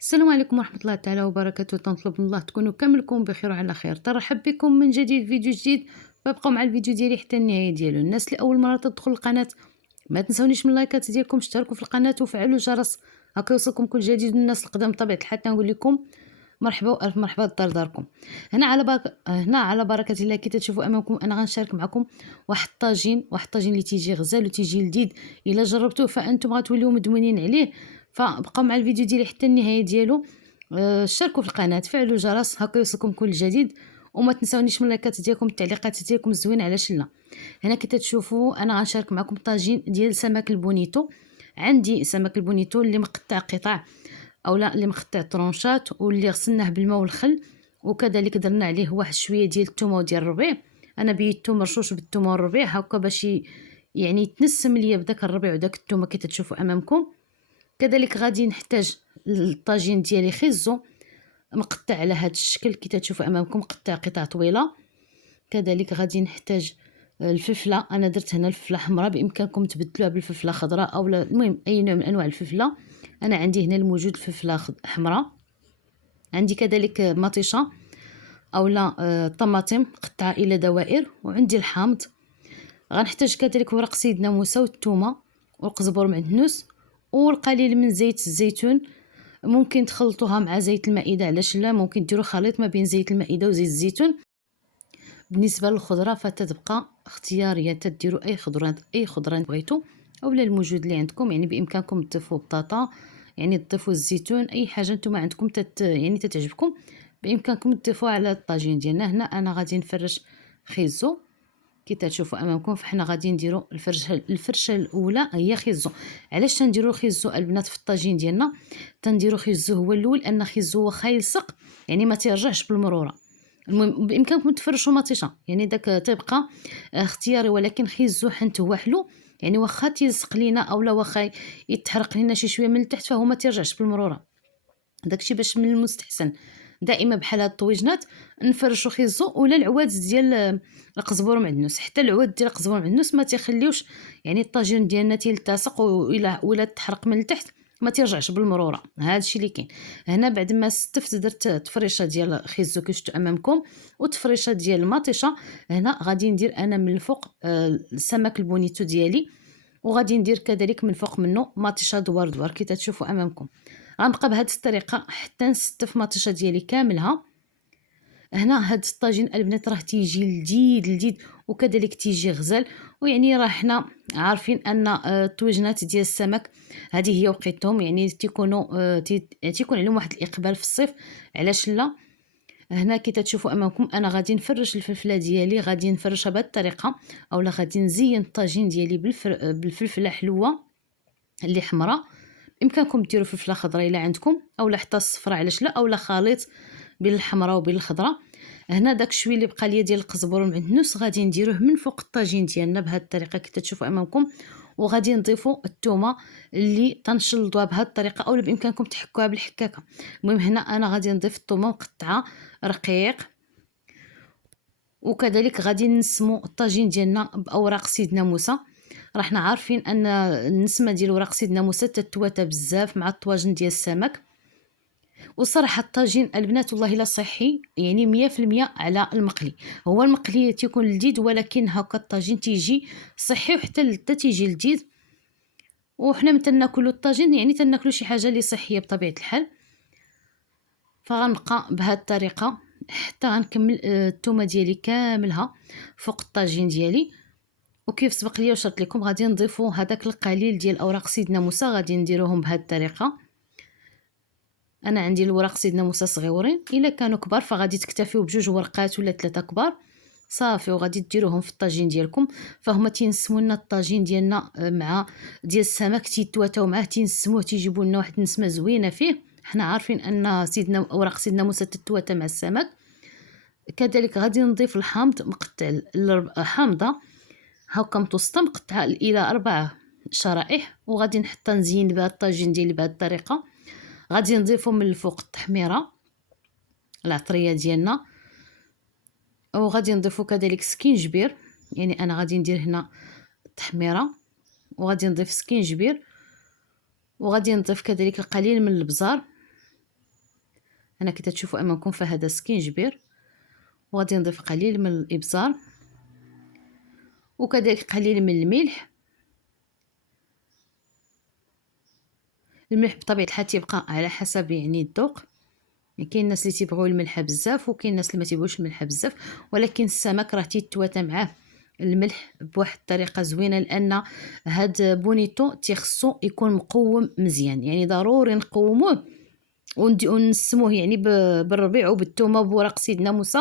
السلام عليكم ورحمة الله تعالى وبركاته. تنطلب من الله تكونوا كاملكم بخير وعلى خير. ترحب بكم من جديد فيديو جديد، فابقوا مع الفيديو ديالي حتى النهاية ديالو. الناس اللي اول مرة تدخل القناة ما تنسونيش من اللايكات ديالكم، اشتركوا في القناة وفعلوا الجرس هكا يوصلكم كل جديد. الناس القدام بطبيعة الحال نقول لكم مرحبا والف مرحبا لدار داركم. هنا على بركة الله كي تشوفوا امامكم انا غنشارك معكم واحد الطاجين اللي تيجي غزال وتيجي لذيذ. الا جربتوه فانتم غتوليو مدمنين عليه. فبقاو مع الفيديو ديالي حتى النهايه ديالو. اشتركوا في القناه، فعلوا الجرس هكا يوصلكم كل جديد، وما تنساونيش من اللايكات ديالكم التعليقات ديالكم الزوينه على شلنا. هنا كي تشوفوا انا غنشارك معكم طاجين ديال سمك البونيتو. عندي سمك البونيتو اللي مقطع قطع اولا اللي مقطع طرونشات، واللي غسلناه بالماء والخل، وكذلك درنا عليه واحد شويه ديال الثومه وديال الربيع. انا بيتو مرشوش بالثومه والربيع هكا باش يعني يتنسم ليا بداك الربيع وداك الثومه كي تشوفوا امامكم. كذلك غادي نحتاج الطاجين ديالي خيزو مقطع على هذا الشكل كي تشوفوا امامكم، قطع قطع طويله. كذلك غادي نحتاج الفلفله. انا درت هنا الفلفله حمراء، بامكانكم تبدلوها بالفلفله خضراء او المهم اي نوع من انواع الفلفله. انا عندي هنا الموجود الفلفله حمراء. عندي كذلك مطيشه اولا طماطم قطعه الى دوائر، وعندي الحامض. غنحتاج كذلك ورق سيدنا موسى والثومه والقزبر معدنوس والقليل من زيت الزيتون. ممكن تخلطوها مع زيت المائده، علاش لا، ممكن ديروا خليط ما بين زيت المائده وزيت الزيتون. بالنسبه للخضره فتتبقى اختياريه، تديروا اي خضره بغيتو اولا الموجود اللي عندكم. يعني بامكانكم تضيفوا بطاطا، يعني تضيفوا الزيتون، اي حاجه نتوما عندكم يعني تتعجبكم بامكانكم تضيفوها على الطاجين ديالنا. هنا انا غادي نفرش خيزو كي تشوفوا امامكم. فحنا غادي نديروا الفرشه الاولى هي خيزو. علاش تنديروا خيزو البنات في الطاجين ديالنا؟ تنديروا خيزو هو الاول لان خيزو واخا يلصق يعني ما تيرجعش بالمروره. المهم بامكانكم تفرشوا مطيشه، يعني داك تيبقى اختياري، ولكن خيزو حنت هو حلو، يعني واخا تيلصق لينا اولا واخا يتحرق لينا شي شويه من التحت فهو ما تيرجعش بالمروره. داكشي باش من المستحسن دائما بحال هاد الطويجنات نفرشوا خيزو ولا العواد ديال القزبور معدنوس. حتى العواد ديال القزبور معدنوس ما تيخليوش يعني الطاجين ديالنا تيلتصق ولا تحرق من التحت ما تيرجعش بالمروره. هذا الشيء اللي كاين هنا. بعد ما استفت درت تفريشه ديال خيزو كي شفتوا امامكم وتفريشه ديال المطيشه. هنا غادي ندير انا من الفوق السمك البونيتو ديالي، وغادي ندير كذلك من فوق منه مطيشه دوار دوار كي تشوفوا امامكم. غنبقى بهذه الطريقه حتى نستف مطيشه ديالي كاملها. هنا هاد الطاجين البنات راه تيجي لذيذ لذيذ وكذلك تيجي غزال. ويعني راه حنا عارفين ان الطويجنات ديال السمك هذه هي وقيتهم، يعني تيكونوا تيكون عليهم واحد الاقبال في الصيف. علاش لا؟ هنا كي تشوفوا امامكم انا غادي نفرش الفلفله ديالي، غادي نفرشها بهذه الطريقه اولا غادي نزين الطاجين ديالي بالفلفله حلوه اللي حمراء. بامكانكم ديروا فلفله خضراء الا عندكم اولا حتى الصفراء، علاش لا، اولا خليط بين الحمراء وبين الخضراء. هنا داك شويه اللي بقى ليا ديال القزبر والمعدنوس غادي نديروه من فوق الطاجين ديالنا بهذه الطريقه كي تشوفوا امامكم. وغادي نضيفوا الثومه اللي تنشلضوها بهذه الطريقه اولا بامكانكم تحكوها بالحكاكه. المهم هنا انا غادي نضيف الثومه مقطعه رقيق. وكذلك غادي نسمو الطاجين ديالنا باوراق سيدنا موسى. راه حنا عارفين ان النسمه ديال اوراق سيدنا موسى تتواتى بزاف مع الطواجن ديال السمك. وصراحه الطاجين البنات والله لا صحي، يعني 100% على المقلي. هو المقلي تيكون لذيذ ولكن هكا الطاجين تيجي صحي وحتى اللذه تيجي لذيذ. وحنا متى ناكلوا الطاجين يعني تناكلوا شي حاجه اللي صحيه بطبيعه الحال. فغنبقى بهذه الطريقه حتى غنكمل الثومه ديالي كاملها فوق الطاجين ديالي. وكيف سبق لي وشرت لكم غادي نضيفوا هذاك القليل ديال اوراق سيدنا موسى، غادي نديروهم بهذه الطريقه. انا عندي الوراق سيدنا موسى صغيورين، الا كانوا كبار فغادي تكتفيو بجوج ورقات ولا ثلاثه كبار صافي، وغادي ديروهم في الطاجين ديالكم. فهما تينسموا لنا الطاجين ديالنا مع ديال السمك تيتواتاو معاه تينسموه تيجيبوا لنا واحد النسمه زوينه فيه. حنا عارفين ان سيدنا اوراق سيدنا موسى تتواتى مع السمك. كذلك غادي نضيف الحامض مقطع حامضه هاكا متوسطه مقطعه الى 4 شرائح، وغادي نحطها نزين بها الطاجين ديالي بهذه الطريقه. غادي نضيفو من الفوق التحميره العطريه ديالنا، وغادي نضيفو كذلك سكينجبير. يعني انا غادي ندير هنا التحميره وغادي نضيف سكينجبير، وغادي نضيف كذلك القليل من البزار. أنا كي تتشوفوا أمامكم فهذا سكينجبير، وغادي نضيف قليل من الإبزار وكذلك قليل من الملح. الملح بطبيعة الحال تيبقى على حسب يعني الذوق، يعني كاين الناس اللي تيبغيو الملح بزاف وكاين الناس اللي ما تيبغيوش الملح بزاف، ولكن السمك راه تيتواتى معاه الملح بواحد الطريقه زوينه، لان هاد بونيتو تيخصو يكون مقوم مزيان، يعني ضروري نقوموه ونسموه يعني بالربيع وبالثومه وبورق سيدنا موسى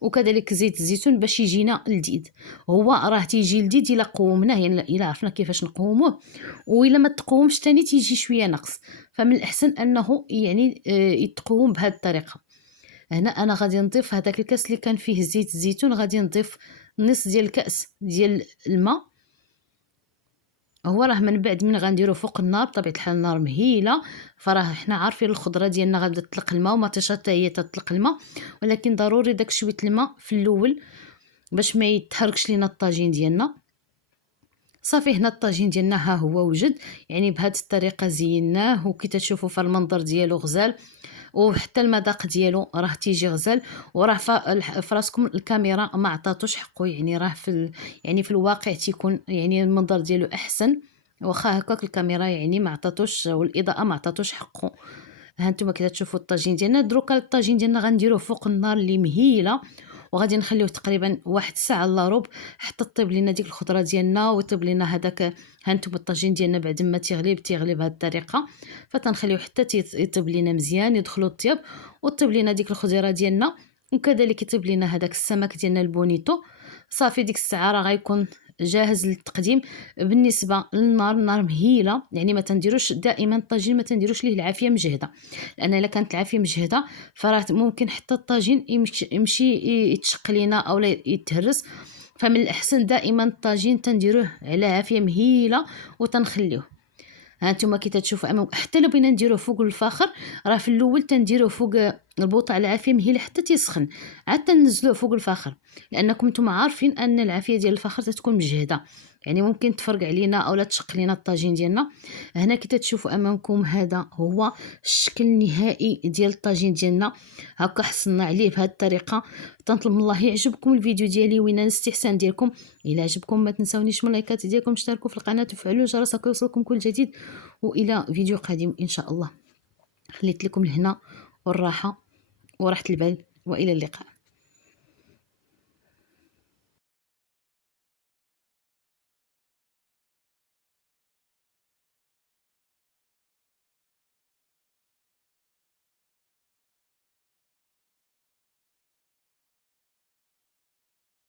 وكذلك زيت الزيتون باش يجينا لذيذ. هو راه تيجي لذيذ الا قومناه، يعني الا عرفنا كيفاش نقوموه، والا ما تقومش تاني تيجي شويه نقص. فمن الاحسن انه يعني يتقوم بهذه الطريقه. هنا انا غادي نضيف هذاك الكاس اللي كان فيه زيت الزيتون، غادي نضيف نص ديال الكاس ديال الماء. هو راه من بعد من غنديرو فوق النار، بطبيعه الحال النار مهيله، فراه حنا عارفين الخضره ديالنا غتبدا تطلق الماء وما حتى هي تطلق الماء، ولكن ضروري داك شويه الماء في الاول باش ما يتحرقش لينا الطاجين ديالنا. صافي هنا الطاجين ديالنا ها هو وجد، يعني بهذه الطريقه زيناه وكي تشوفوا فالمنظر ديالو غزال، وحتى المذاق ديالو راه تيجي غزال. وراه فراسكم الكاميرا ما عطاتوش حقه، يعني راه يعني في الواقع تيكون يعني المنظر ديالو احسن، واخا هكاك الكاميرا يعني ما عطاتوش والاضاءه ما عطاتوش حقه. ها انتم كي تشوفوا الطاجين ديالنا، دروكا الطاجين ديالنا غنديروه فوق النار اللي مهيله، وغادي نخليوه تقريبا واحد الساعه الا ربع حتى طيب لينا ديك الخضره ديالنا ويطيب لينا هذاك. ها انتم الطاجين ديالنا بعد ما تيغلي بهذه الطريقه، فتنخليوه حتى يطيب لينا مزيان يدخلوا الطياب وطيب لينا ديك الخضره ديالنا، وكذلك يطيب لينا هذاك السمك ديالنا البونيتو. صافي ديك الساعه راه غيكون جاهز للتقديم. بالنسبه للنار، النار مهيله، يعني ما تنديروش دائما الطاجين ما تنديروش ليه العافيه مجهده، لان الا كانت العافيه مجهده فراه ممكن حتى الطاجين يمشي يتشق لينا او لا يتهرس. فمن الاحسن دائما الطاجين تنديروه على عافيه مهيله وتنخليوه. ها نتوما كي تشوفوا امام، حتى لو بغينا نديروه فوق الفاخر راه في الاول تنديروه فوق البوطه على عافيه مهيله حتى تيسخن، عاد تنزلوه فوق الفاخر، لانكم نتوما عارفين ان العافيه ديال الفاخر تتكون مجهده، يعني ممكن تفرق علينا اولا تشق لينا الطاجين ديالنا. هنا كي تشوفوا امامكم هذا هو الشكل النهائي ديال الطاجين ديالنا، هكا حصلنا عليه بهذه الطريقه. تنطلب من الله يعجبكم الفيديو ديالي وينال الاستحسان ديالكم. الى عجبكم ما تنساونيش من اللايكات ديالكم، اشتركوا في القناه وفعلوا الجرس هكا يوصلكم كل جديد، والى فيديو قادم ان شاء الله. خليت لكم الهنا والراحه وراحه البال، والى اللقاء.